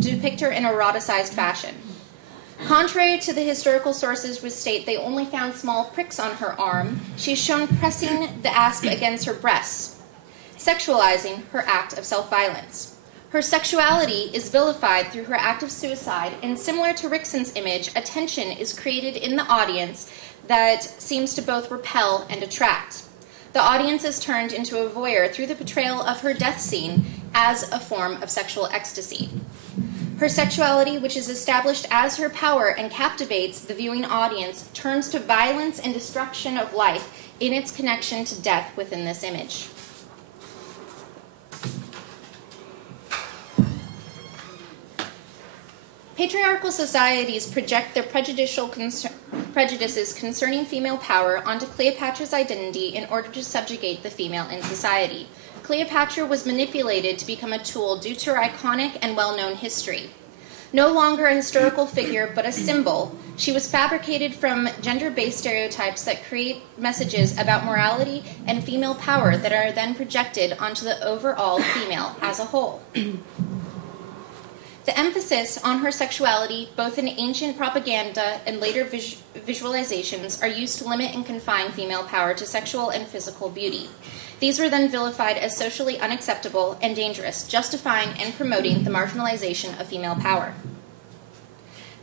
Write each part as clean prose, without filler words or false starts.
depict her in eroticized fashion. Contrary to the historical sources which state they only found small pricks on her arm, she is shown pressing the asp against her breasts, sexualizing her act of self-violence. Her sexuality is vilified through her act of suicide, and similar to Rickson's image, a tension is created in the audience that seems to both repel and attract. The audience is turned into a voyeur through the portrayal of her death scene as a form of sexual ecstasy. Her sexuality, which is established as her power and captivates the viewing audience, turns to violence and destruction of life in its connection to death within this image. Patriarchal societies project their prejudices concerning female power onto Cleopatra's identity in order to subjugate the female in society. Cleopatra was manipulated to become a tool due to her iconic and well-known history. No longer a historical figure, but a symbol, she was fabricated from gender-based stereotypes that create messages about morality and female power that are then projected onto the overall female as a whole. The emphasis on her sexuality, both in ancient propaganda and later visualizations, are used to limit and confine female power to sexual and physical beauty. These were then vilified as socially unacceptable and dangerous, justifying and promoting the marginalization of female power.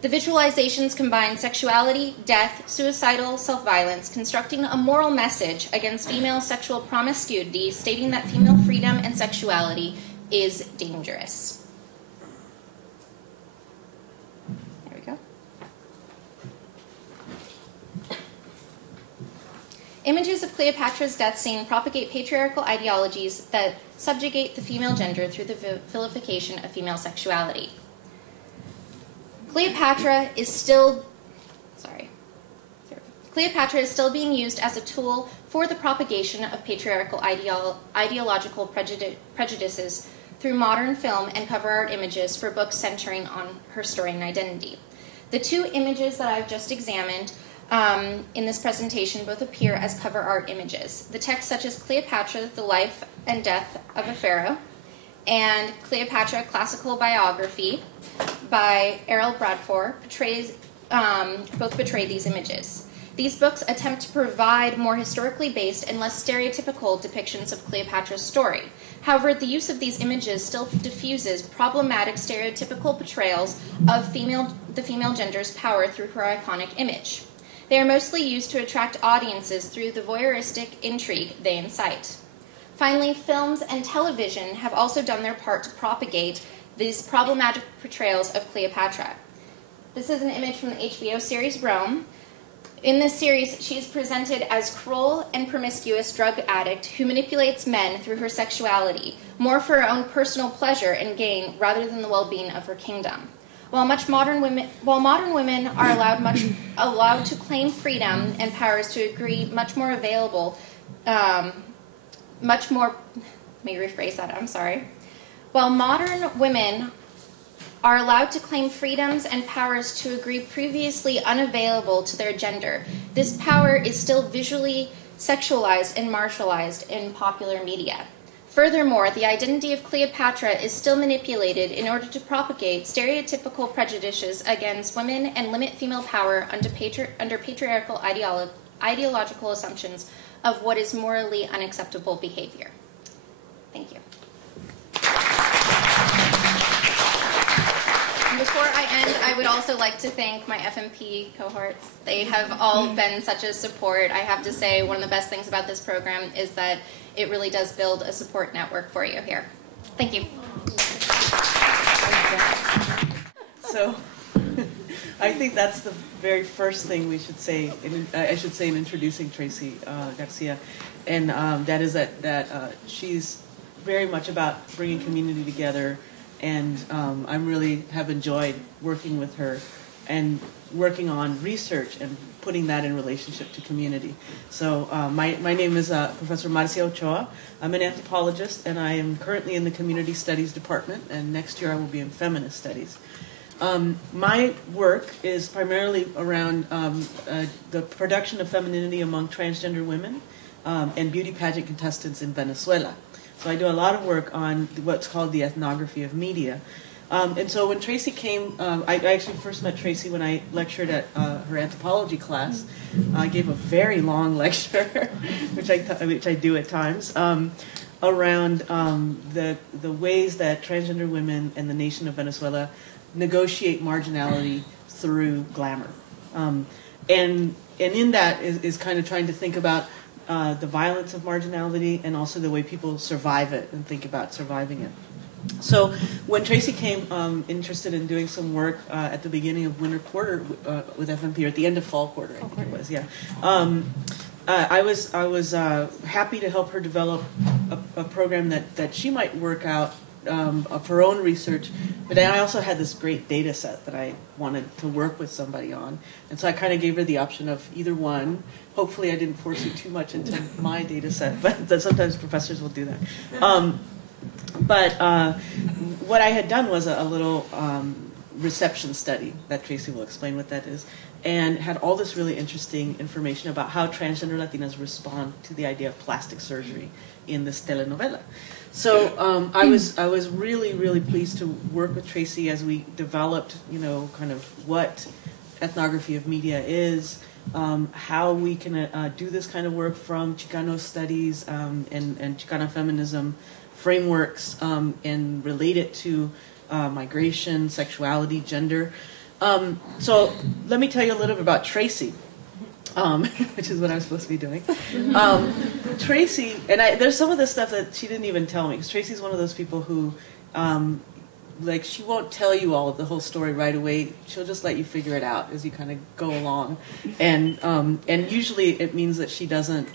The visualizations combine sexuality, death, suicidal self-violence, constructing a moral message against female sexual promiscuity, stating that female freedom and sexuality is dangerous. Images of Cleopatra's death scene propagate patriarchal ideologies that subjugate the female gender through the vilification of female sexuality. Cleopatra is still being used as a tool for the propagation of patriarchal ideological prejudices through modern film and cover art images for books centering on her story and identity. The two images that I've just examined in this presentation both appear as cover art images. The text such as Cleopatra, The Life and Death of a Pharaoh, and Cleopatra, Classical Biography by Errol Bradford both portray these images. These books attempt to provide more historically based and less stereotypical depictions of Cleopatra's story. However, the use of these images still diffuses problematic stereotypical portrayals of the female gender's power through her iconic image. They are mostly used to attract audiences through the voyeuristic intrigue they incite. Finally, films and television have also done their part to propagate these problematic portrayals of Cleopatra. This is an image from the HBO series Rome. In this series, she is presented as cruel and promiscuous drug addict who manipulates men through her sexuality, more for her own personal pleasure and gain rather than the well-being of her kingdom. While modern women are allowed to claim freedom and powers to agree much more available, While modern women are allowed to claim freedoms and powers to agree previously unavailable to their gender, this power is still visually sexualized and martialized in popular media. Furthermore, the identity of Cleopatra is still manipulated in order to propagate stereotypical prejudices against women and limit female power under patriarchal ideological assumptions of what is morally unacceptable behavior. Thank you. And before I end, I would also like to thank my FMP cohorts. They have all been such a support. I have to say, one of the best things about this program is that it really does build a support network for you here. Thank you. So, I think that's the very first thing we should say. I should say in introducing Tracy Garcia, and that is that she's very much about bringing community together, and I really have enjoyed working with her and working on research and putting that in relationship to community. So my name is Professor Marcia Ochoa. I'm an anthropologist, and I am currently in the Community Studies Department, and next year I will be in Feminist Studies. My work is primarily around the production of femininity among transgender women and beauty pageant contestants in Venezuela. So I do a lot of work on what's called the ethnography of media. And so when Tracy came, I actually first met Tracy when I lectured at her anthropology class. I gave a very long lecture, which I do at times, around the ways that transgender women and the nation of Venezuela negotiate marginality through glamour. And in that is kind of trying to think about the violence of marginality and also the way people survive it and think about surviving it. So when Tracy came interested in doing some work at the beginning of winter quarter with FMP, or at the end of fall quarter, I think it was, yeah. I was happy to help her develop a program that she might work out of her own research, but I also had this great data set that I wanted to work with somebody on, and so I kind of gave her the option of either one. Hopefully I didn't force you too much into my data set, but sometimes professors will do that. But what I had done was a little reception study that Tracy will explain what that is, and had all this really interesting information about how transgender Latinas respond to the idea of plastic surgery in this telenovela. So I was really, really pleased to work with Tracy as we developed, kind of what ethnography of media is, how we can do this kind of work from Chicano studies and Chicana feminism frameworks, and relate it to migration, sexuality, gender. So let me tell you a little bit about Tracy, which is what I'm supposed to be doing. Tracy, and there's some of this stuff that she didn't even tell me, because Tracy's one of those people who, she won't tell you all of the whole story right away. She'll just let you figure it out as you kind of go along. And usually it means that she doesn't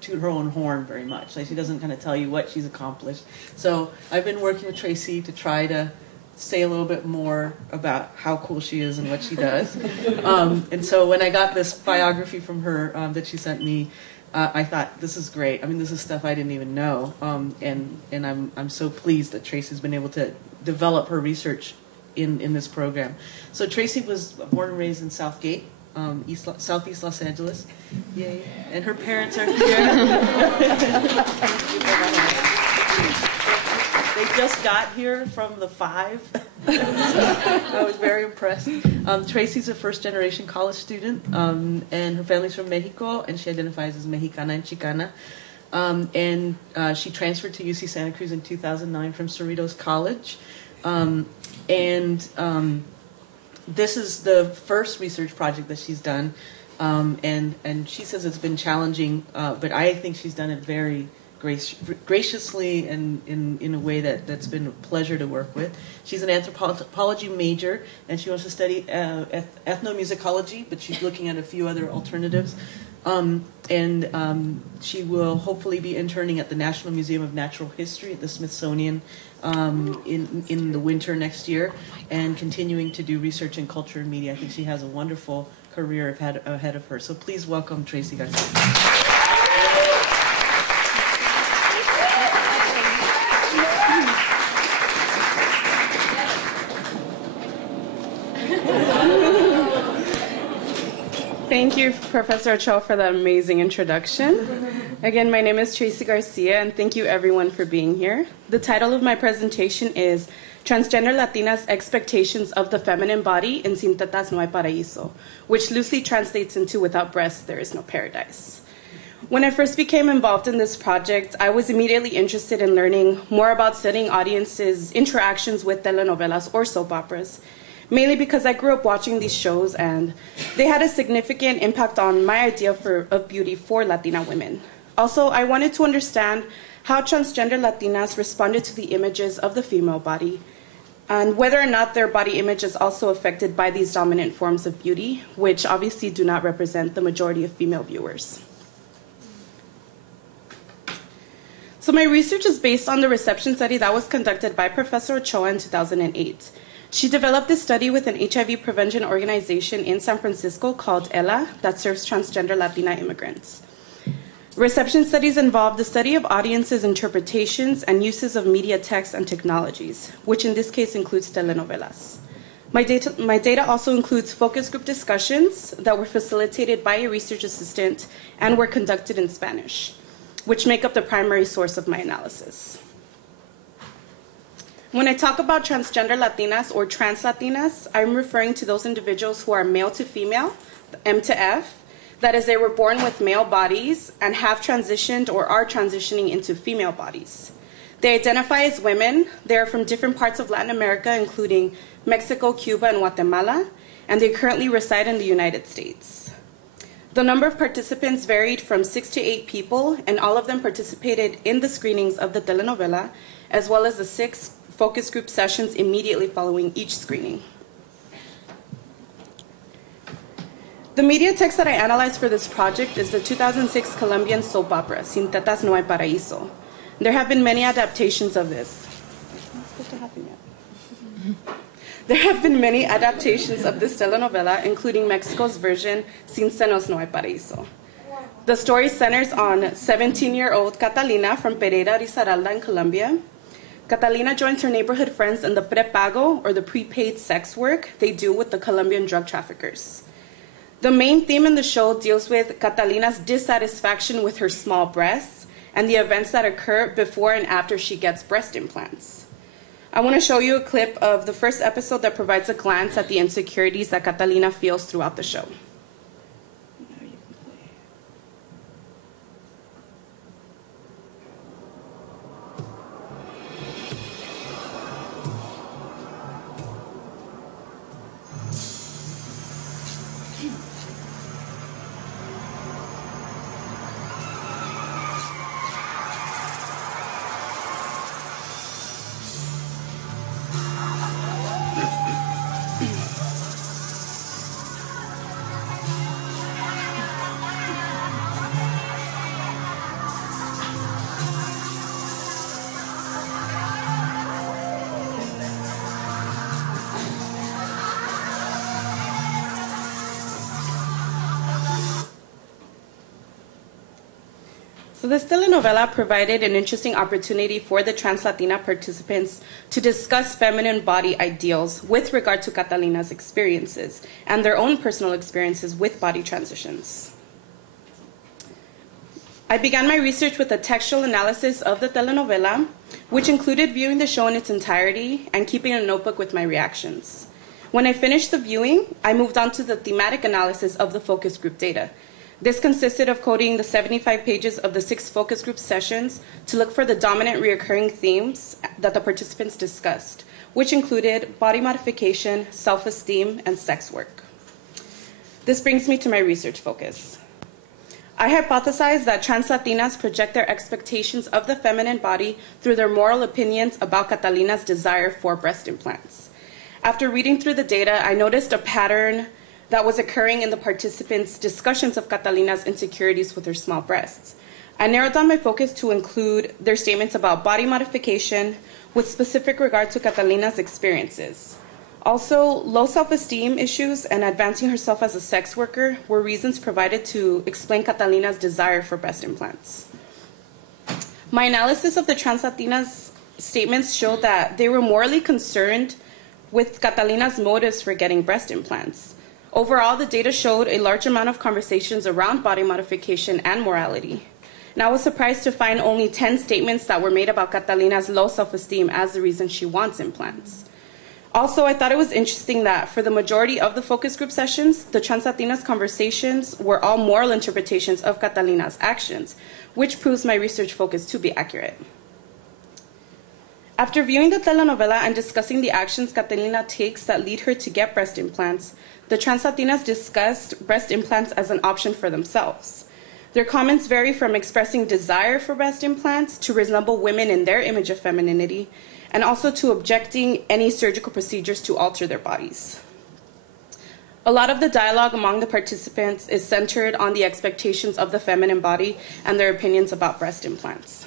toot her own horn very much. Like, she doesn't kind of tell you what she's accomplished. So I've been working with Tracy to try to say a little bit more about how cool she is and what she does. And so when I got this biography from her that she sent me, I thought, this is great. I mean, this is stuff I didn't even know. And I'm so pleased that Tracy's been able to develop her research in this program. So Tracy was born and raised in Southgate, Southeast Los Angeles. Yay. And her parents are here. They just got here from the 5. I was very impressed. Tracy's a first-generation college student, and her family's from Mexico, and she identifies as Mexicana and Chicana. And she transferred to UC Santa Cruz in 2009 from Cerritos College. This is the first research project that she's done, and she says it's been challenging, but I think she's done it very graciously and in a way that's been a pleasure to work with. She's an anthropology major, and she wants to study ethnomusicology, but she's looking at a few other alternatives. She will hopefully be interning at the National Museum of Natural History at the Smithsonian in the winter next year, and continuing to do research in culture and media. I think she has a wonderful career ahead of her. So please welcome Tracy Garcia. Thank you, Professor Ochoa, for that amazing introduction. Again, my name is Tracy Garcia, and thank you everyone for being here. The title of my presentation is Transgender Latinas' Expectations of the Feminine Body in Sin Tetas No Hay Paraíso, which loosely translates into Without Breasts, There Is No Paradise. When I first became involved in this project, I was immediately interested in learning more about studying audiences' interactions with telenovelas or soap operas, mainly because I grew up watching these shows and they had a significant impact on my idea of beauty for Latina women. Also, I wanted to understand how transgender Latinas responded to the images of the female body and whether or not their body image is also affected by these dominant forms of beauty, which obviously do not represent the majority of female viewers. So my research is based on the reception study that was conducted by Professor Ochoa in 2008. She developed this study with an HIV prevention organization in San Francisco called ELA that serves transgender Latina immigrants. Reception studies involve the study of audiences' interpretations and uses of media text and technologies, which in this case includes telenovelas. My data also includes focus group discussions that were facilitated by a research assistant and were conducted in Spanish. which make up the primary source of my analysis. When I talk about transgender Latinas or trans Latinas, I'm referring to those individuals who are male to female, M to F, that is, they were born with male bodies and have transitioned or are transitioning into female bodies. They identify as women. They are from different parts of Latin America, including Mexico, Cuba, and Guatemala, and they currently reside in the United States. The number of participants varied from 6 to 8 people, and all of them participated in the screenings of the telenovela, as well as the 6 focus group sessions immediately following each screening. The media text that I analyzed for this project is the 2006 Colombian soap opera, Sin Tetas No Hay Paraíso. There have been many adaptations of this. There have been many adaptations of this telenovela, including Mexico's version, Sin Senos No Hay Paraíso. The story centers on 17-year-old Catalina from Pereira, Risaralda in Colombia. Catalina joins her neighborhood friends in the prepago, or the prepaid sex work they do with the Colombian drug traffickers. The main theme in the show deals with Catalina's dissatisfaction with her small breasts and the events that occur before and after she gets breast implants. I want to show you a clip of the first episode that provides a glance at the insecurities that Catalina feels throughout the show. So this telenovela provided an interesting opportunity for the trans Latina participants to discuss feminine body ideals with regard to Catalina's experiences and their own personal experiences with body transitions. I began my research with a textual analysis of the telenovela, which included viewing the show in its entirety and keeping a notebook with my reactions. When I finished the viewing, I moved on to the thematic analysis of the focus group data. This consisted of coding the 75 pages of the 6 focus group sessions to look for the dominant recurring themes that the participants discussed, which included body modification, self-esteem, and sex work. This brings me to my research focus. I hypothesized that trans Latinas project their expectations of the feminine body through their moral opinions about Catalina's desire for breast implants. After reading through the data, I noticed a pattern that was occurring in the participants' discussions of Catalina's insecurities with her small breasts. I narrowed down my focus to include their statements about body modification with specific regard to Catalina's experiences. Also, low self-esteem issues and advancing herself as a sex worker were reasons provided to explain Catalina's desire for breast implants. My analysis of the trans Latinas' statements showed that they were morally concerned with Catalina's motives for getting breast implants. Overall, the data showed a large amount of conversations around body modification and morality. And I was surprised to find only 10 statements that were made about Catalina's low self-esteem as the reason she wants implants. Also, I thought it was interesting that for the majority of the focus group sessions, the trans Latinas' conversations were all moral interpretations of Catalina's actions, which proves my research focus to be accurate. After viewing the telenovela and discussing the actions Catalina takes that lead her to get breast implants, the trans Latinas discussed breast implants as an option for themselves. Their comments vary from expressing desire for breast implants to resemble women in their image of femininity, and also to objecting any surgical procedures to alter their bodies. A lot of the dialogue among the participants is centered on the expectations of the feminine body and their opinions about breast implants.